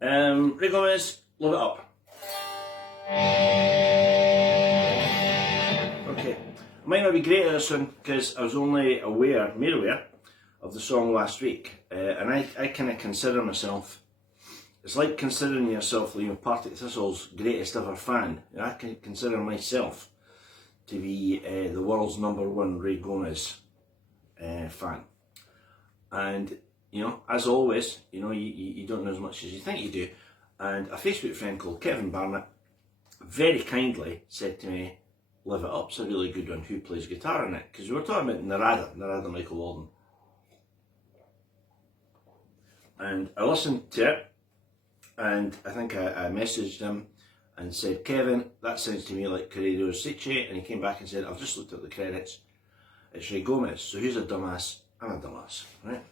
Ray Gomez, Love It Up. Okay, I might not be great at this one because I was only made aware of the song last week, and I kind of consider myself, it's like considering yourself, you know, Partick Thistle's greatest ever fan. I can consider myself to be the world's #1 Ray Gomez fan. And, you know, as always, you know, you don't know as much as you think you do. And a Facebook friend called Kevin Barnett very kindly said to me, Live It Up's a really good one, who plays guitar in it? Because we were talking about Narada Michael Walden. And I listened to it, and I think I messaged him and said, Kevin, that sounds to me like Corriere Sicce, and he came back and said, I've just looked at the credits, it's Ray Gomez, so who's a dumbass? I'm a dumbass, right?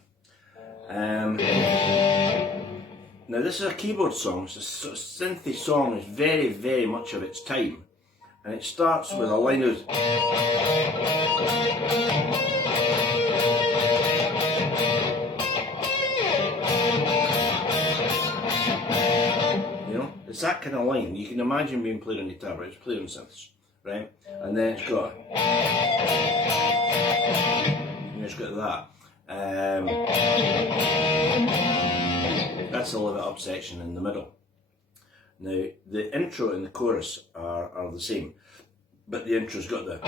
Now this is a keyboard song, it's a sort of synthy song, it's very, very much of its time, and it starts with a line of it's that kind of line. You can imagine being played on guitar, but it's played on synths, right? And then it's got, that. That's the Live It Up section in the middle. Now, the intro and the chorus are the same, but the intro's got the.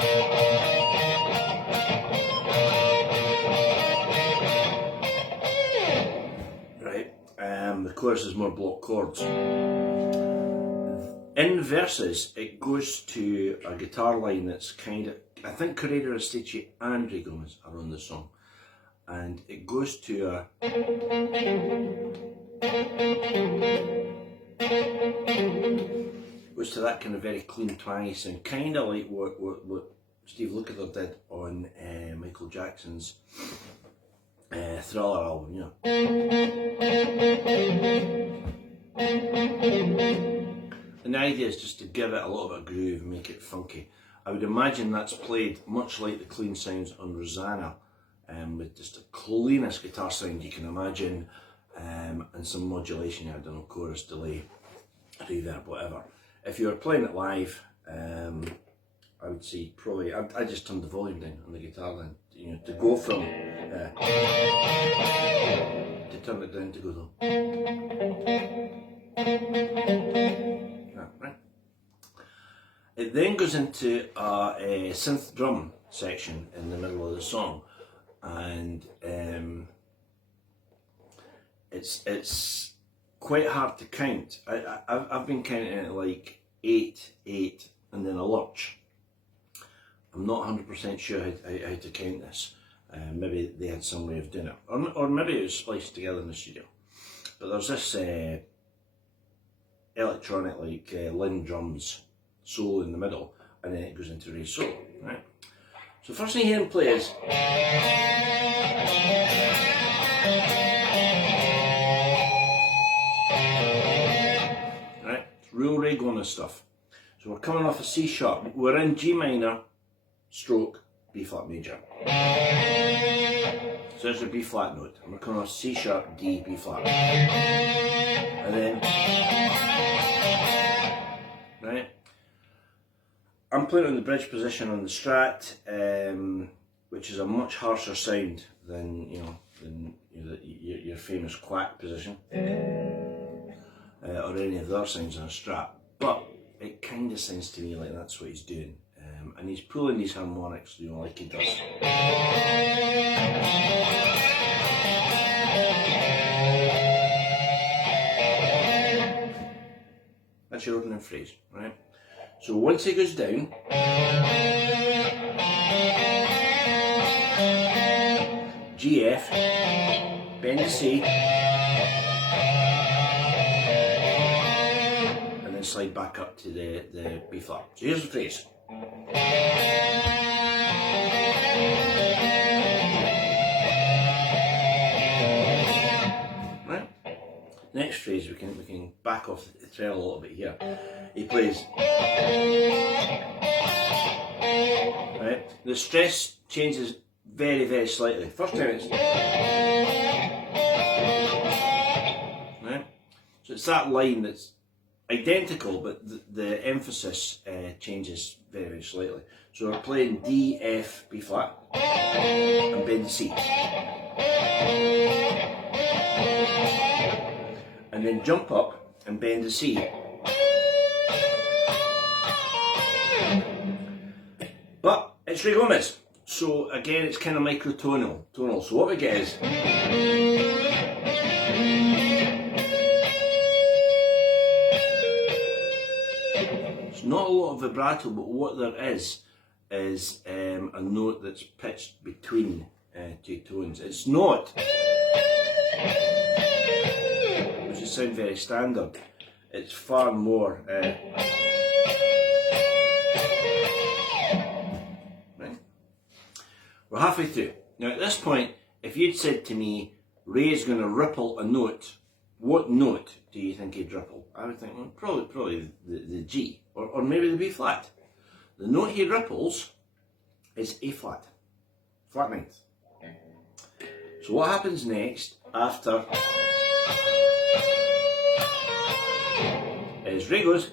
Right? The chorus is more block chords. In verses, it goes to a guitar line that's kind of, I think Corriere Sicce and Ray Gomez are on the song, and it goes to a, that kind of very clean twangy sound, kind of like what Steve Lukather did on Michael Jackson's Thriller album, you know. And the idea is just to give it a little bit of groove and make it funky. I would imagine that's played much like the clean sounds on Rosanna, with just the cleanest guitar sound you can imagine, and some modulation, I don't know, chorus, delay, reverb, whatever. If you were playing it live, I would say probably, I just turned the volume down on the guitar then, you know, to go from, to turn it down to go though. Right. It then goes into a synth drum section in the middle of the song, and it's quite hard to count. I've been counting it like 8, 8, and then a lurch. I'm not 100% sure how to count this. Maybe they had some way of doing it, or maybe it was spliced together in the studio. But there's this electronic, like Lynn drums solo in the middle, and then it goes into Ray's solo, right? So first thing you hear him play is, right? It's real Ray Gomez stuff. So we're coming off a C sharp. We're in G minor, stroke, B flat major. So there's a B flat note, and we're coming off C sharp, D, B flat, and then, right? I'm playing on the bridge position on the Strat, which is a much harsher sound than your famous quack position, or any of the other sounds on a Strat. But it kind of sounds to me like that's what he's doing, and he's pulling these harmonics, you know, like he does. That's your opening phrase, right? So once it goes down, G, F, bend to C, and then slide back up to the B flat. So here's the phrase. Right? Next phrase, we can back off the trail a little bit here. He plays. Right? The stress changes very, very slightly. First time it's. Right? So it's that line that's identical, but the emphasis changes very, very slightly. So we're playing D, F, B flat, and bend the C. And then jump up and bend the C. But it's Ray Gomez, so again it's kind of microtonal. So what we get is it's not a lot of vibrato, but what there is a note that's pitched between two tones. It's not, which is sound very standard. It's far more. Right. We're halfway through. Now at this point, if you'd said to me, Ray's going to ripple a note, what note do you think he'd ripple? I would think, well, probably the G, or maybe the B flat. The note he ripples is A flat, flat ninth. So what happens next after is Ray goes,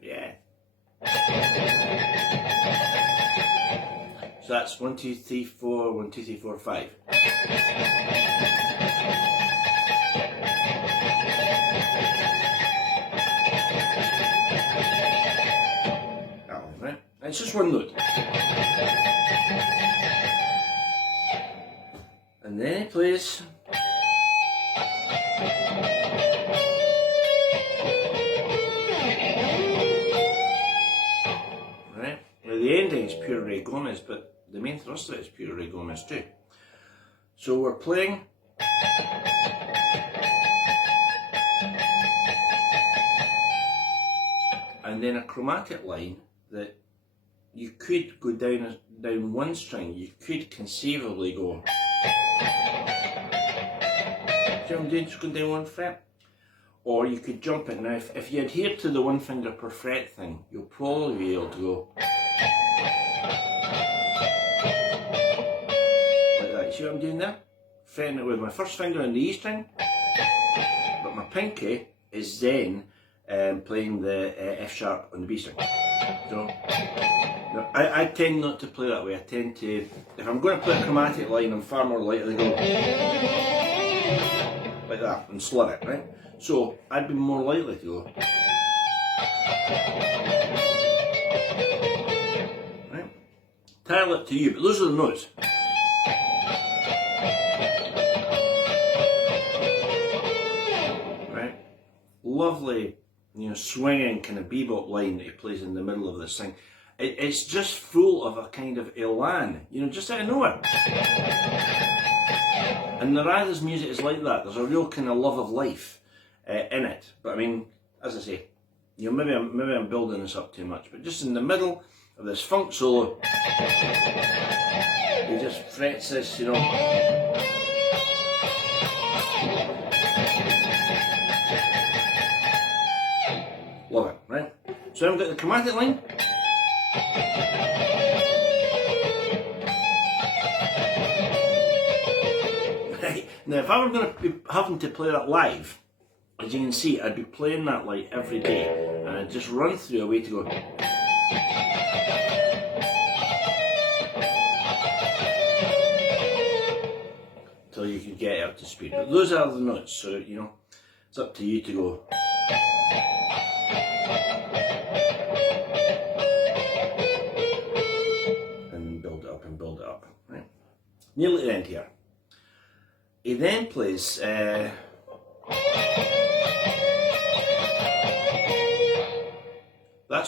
yeah. So that's 1, 2, 3, 4, 1, 2, 3, 4, 5. Right? It's just one note. And then he plays. Right? Now the ending is pure Ray Gomez, but the main thrust of it is pure Ray Gomez too. So we're playing. And then a chromatic line that you could go down one string. You could conceivably go. See what I'm doing? Just going down one fret. Or you could jump it. Now, if you adhere to the one finger per fret thing, you'll probably be able to go like that. See what I'm doing there? Fretting it with my first finger on the E string, but my pinky is then playing the F sharp on the B string. So, no, I tend not to play that way. I tend to, if I'm going to play a chromatic line, I'm far more likely to go like that and slur it, right? So I'd be more likely to go. Right? Entirely up to you, but those are the notes. Right? Lovely, swinging kind of bebop line that he plays in the middle of this thing. It's just full of a kind of elan, just out of nowhere. And Narada's music is like that. There's a real kind of love of life in it. But I mean, as I say, maybe I'm building this up too much. But just in the middle of this funk solo, he just frets this, Love it, right? So I've got the chromatic line. Right. Now, if I were going to be having to play that live, as you can see, I'd be playing that like every day, and I'd just run through a way to go. Till you can get it up to speed. But those are the notes, so it's up to you to go. And build it up, right? Nearly at the end here. He then plays that's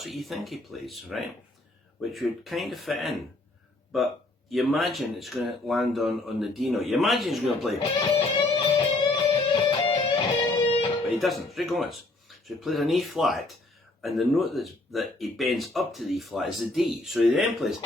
what you think he plays, right? Which would kind of fit in, but you imagine it's going to land on the D note. You imagine he's going to play, but he doesn't. Ray Gomez. So he plays an E flat, and the note that he bends up to the E flat is the D. So he then plays.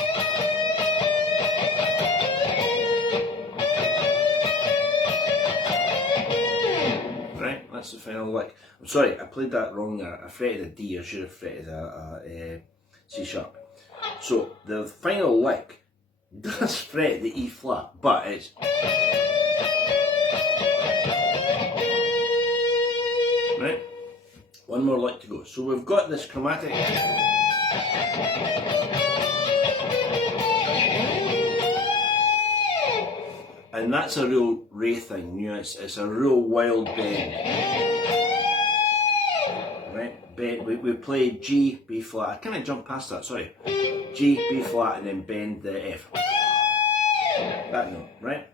Right, that's the final lick. I'm sorry, I played that wrong there. I fretted a D. I should have fretted a C sharp. So the final lick does fret the E flat, but it's. go. So we've got this chromatic. And that's a real Ray thing, you know, it's a real wild bend. Right, bend, we play G, B flat, I kind of jumped past that, sorry. G, B flat, and then bend the F. That note, right?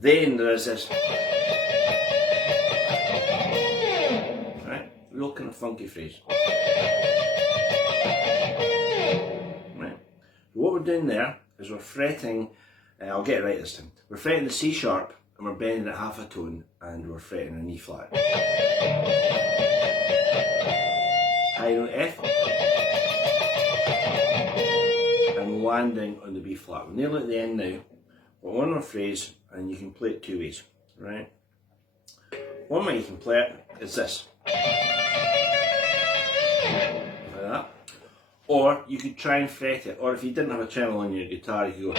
Then there is this. Right, real kind of funky phrase. Right, what we're doing there is we're fretting. I'll get it right this time. We're fretting the C sharp and we're bending it half a tone and we're fretting an E flat. High note F and landing on the B flat. We're nearly at the end now. But one more phrase and you can play it two ways, right? One way you can play it is this. Like that. Or you could try and fret it, or if you didn't have a tremolo on your guitar, you could go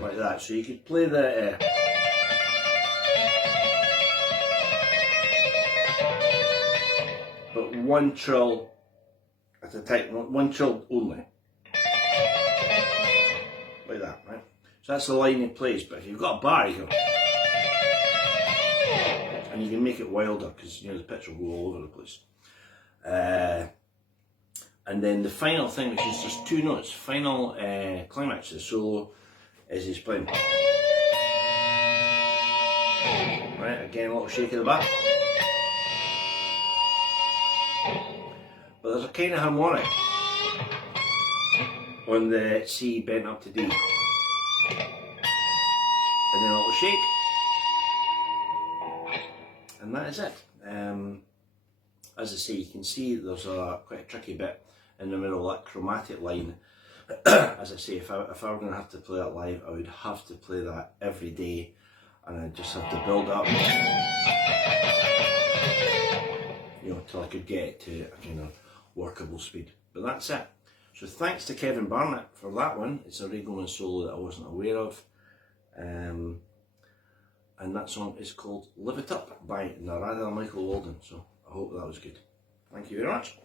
like that. So you could play the but one trill at a time, one trill only. Like that, right? So that's the line he plays, but if you've got a bar, you go. And you can make it wilder, because you know the pitch will go all over the place. And then the final thing, which is just two notes, final climax of the solo, is he's playing. Right, again a little shake of the back. But there's a kind of harmonic on the C bent up to D. And then a little shake. And that is it. As I say, you can see there's quite a tricky bit in the middle, that chromatic line. As I say, if I were going to have to play that live, I would have to play that every day, and I'd just have to build up, you know, till I could get it to a kind of workable speed. But that's it. So thanks to Kevin Barnett for that one. It's a Ray Goldman solo that I wasn't aware of. And that song is called Live It Up by Narada and Michael Walden. So I hope that was good. Thank you very much.